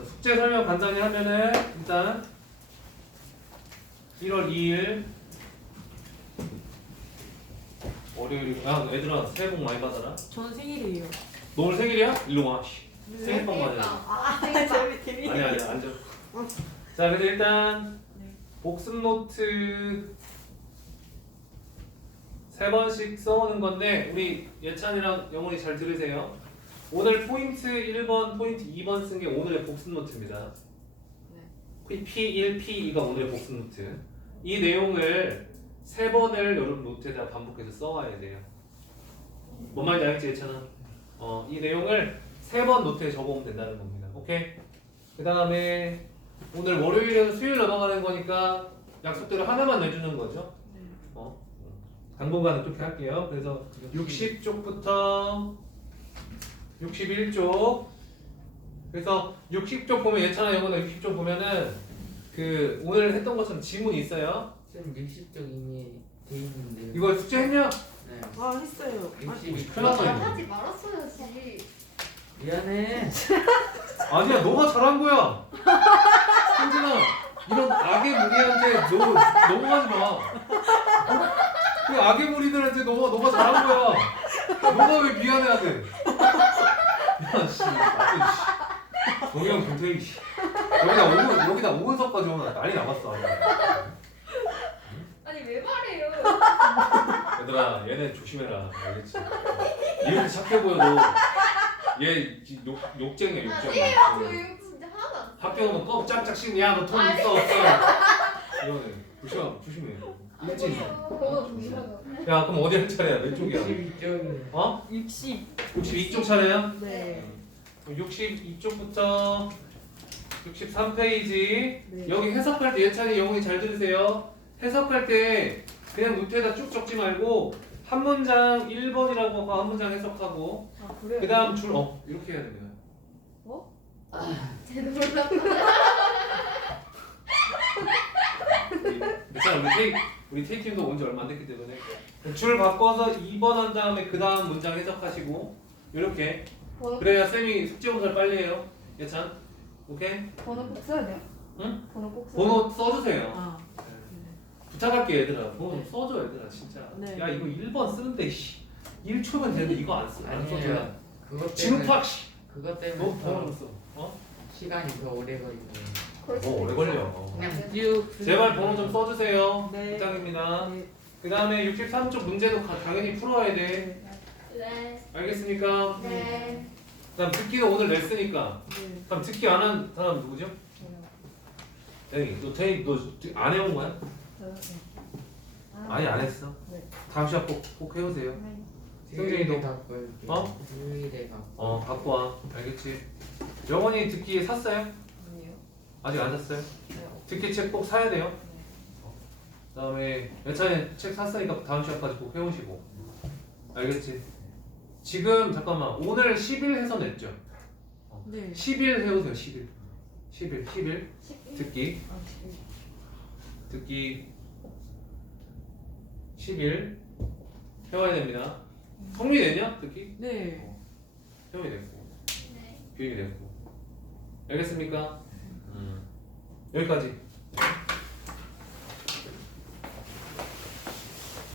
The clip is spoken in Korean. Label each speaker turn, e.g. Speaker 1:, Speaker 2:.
Speaker 1: 숙제 설명 간단히 하면은 일단 1월 2일 월요일이고 얘들아 새해 복 많이 받아라.
Speaker 2: 저는 생일이에요.
Speaker 1: 너 오늘 생일이야? 일로 와. 생일 복 맞아야
Speaker 2: 재밌.
Speaker 1: 아니 앉아. 자 그래서 일단 복습 노트 3번씩 써오는 건데 우리 예찬이랑 영훈이 잘 들으세요. 오늘 포인트 1번, 포인트 2번 쓴 게 오늘의 복습 노트입니다. P1, P2가 오늘의 복습 노트. 이 내용을 3번을 여러분 노트에다 반복해서 써와야 돼요. 뭔 말인지 알겠지 예찬아? 이 내용을 3번 노트에 적어오면 된다는 겁니다. 오케이? 그 다음에 오늘 월요일에서 수요일 넘어가는 거니까 약속대로 하나만 내주는 거죠. 당분간은 그렇게 할게요. 그래서 60쪽부터 61쪽. 그래서 60쪽 보면 예찬아 영어나 60쪽 보면은 그 오늘 했던 것처럼 지문이 있어요.
Speaker 3: 쌤 60쪽 이미 돼 있는데요.
Speaker 1: 이거 숙제했냐?
Speaker 3: 네.
Speaker 2: 아 했어요.
Speaker 3: 62쪽.
Speaker 1: 큰일 났다 이거.
Speaker 4: 하지 말았어야지.
Speaker 3: 미안해.
Speaker 1: 아니야 너가 잘한 거야. 성진아 이런 악의 무리한테 너 넘어가지 마. 그 악의 무리들한테 너가 잘한 거야. 너가 왜 미안해야 돼? 야 씨, 정영 김태희 씨. 여기다 오은석까지 오면 난리 나갔어.
Speaker 4: 아니 왜 말해요?
Speaker 1: 얘들아 얘네 조심해라. 알겠지? 이렇게 착해 보여도 얘 욕쟁이야 욕쟁이.
Speaker 4: 아니에요. 저 이거 진짜 하나도 안.
Speaker 1: 학교 오면 껌 짝짝 씹는 야너 돈 있어 없어 이거네 조심해 일진
Speaker 4: 번호 조심하고.
Speaker 1: 야 그럼 어디 할 차례야 왼쪽이야
Speaker 3: 62쪽이네.
Speaker 1: 어?
Speaker 2: 60.
Speaker 1: 62쪽 차례야?
Speaker 2: 네.
Speaker 1: 62쪽부터 63페이지
Speaker 2: 네.
Speaker 1: 여기 해석할 때 예찬이 영훈이 잘 들으세요 해석할 때 그냥 노트에다 쭉 적지 말고 한 문장 1번이라고 하고 한 문장 해석하고
Speaker 2: 아 그래요?
Speaker 1: 그 다음 줄 이렇게 해야 됩니다
Speaker 4: 쟤도 몰라.
Speaker 1: 괜찮아 우리 K팀도 온 지 얼마 안 됐기 때문에 줄 바꿔서 2번 한 다음에 그 다음 문장 해석하시고 이렇게 그래야 쌤이 숙제 검사를 빨리 해요 예찬 오케이?
Speaker 4: 번호 꼭 써야 돼요?
Speaker 1: 응?
Speaker 4: 번호 꼭 써야
Speaker 1: 번호 써주세요
Speaker 2: 아
Speaker 1: 부탁할게 얘들아 번호 좀 써줘 얘들아 진짜
Speaker 2: 네.
Speaker 1: 야 이거 1번 쓰는데 1초면 되는데 이거 안 써줘야
Speaker 3: 아니에요. 그것 때문에
Speaker 1: 진흙팍 씨.
Speaker 3: 그것
Speaker 1: 너
Speaker 3: 때문에
Speaker 1: 번호 좀
Speaker 3: 더
Speaker 1: 써
Speaker 3: 시간이 더 오래 걸리네요.
Speaker 1: 뭐 오래 걸려
Speaker 3: 그냥 쭉.
Speaker 1: 제발 번호 좀 써주세요
Speaker 2: 네.
Speaker 1: 부탁입니다
Speaker 2: 네.
Speaker 1: 그 다음에 63쪽 문제도 당연히 풀어야 돼
Speaker 4: 네.
Speaker 1: 알겠습니까?
Speaker 4: 네.
Speaker 1: 그 다음 듣기는 오늘 냈으니까
Speaker 2: 네.
Speaker 1: 그럼 듣기 안 한 사람 누구죠? 태희 너 안 해온 거야? 아니 안 했어
Speaker 2: 네.
Speaker 1: 다음 시간 꼭 해오세요
Speaker 3: 수요일에 갖고 올게요.
Speaker 1: 어?
Speaker 3: 수요일에 갖고.
Speaker 1: 갖고 와 알겠지? 영원히 듣기 샀어요?
Speaker 2: 아니요.
Speaker 1: 아직 안 샀어요?
Speaker 2: 네.
Speaker 1: 듣기 책 꼭 사야 돼요 그 다음에 예찬이 책 샀으니까 다음 시간까지 꼭 해오시고 알겠지? 지금 잠깐만 오늘 10일 해서 냈죠?
Speaker 2: 네.
Speaker 1: 10일 해오세요 10일 듣기
Speaker 2: 아 지금.
Speaker 1: 듣기 10일 해와야 됩니다 성민이 냈냐? 듣기?
Speaker 2: 네.
Speaker 1: 태용이 냈고
Speaker 4: 네.
Speaker 1: 규현이 냈고 알겠습니까? 여기까지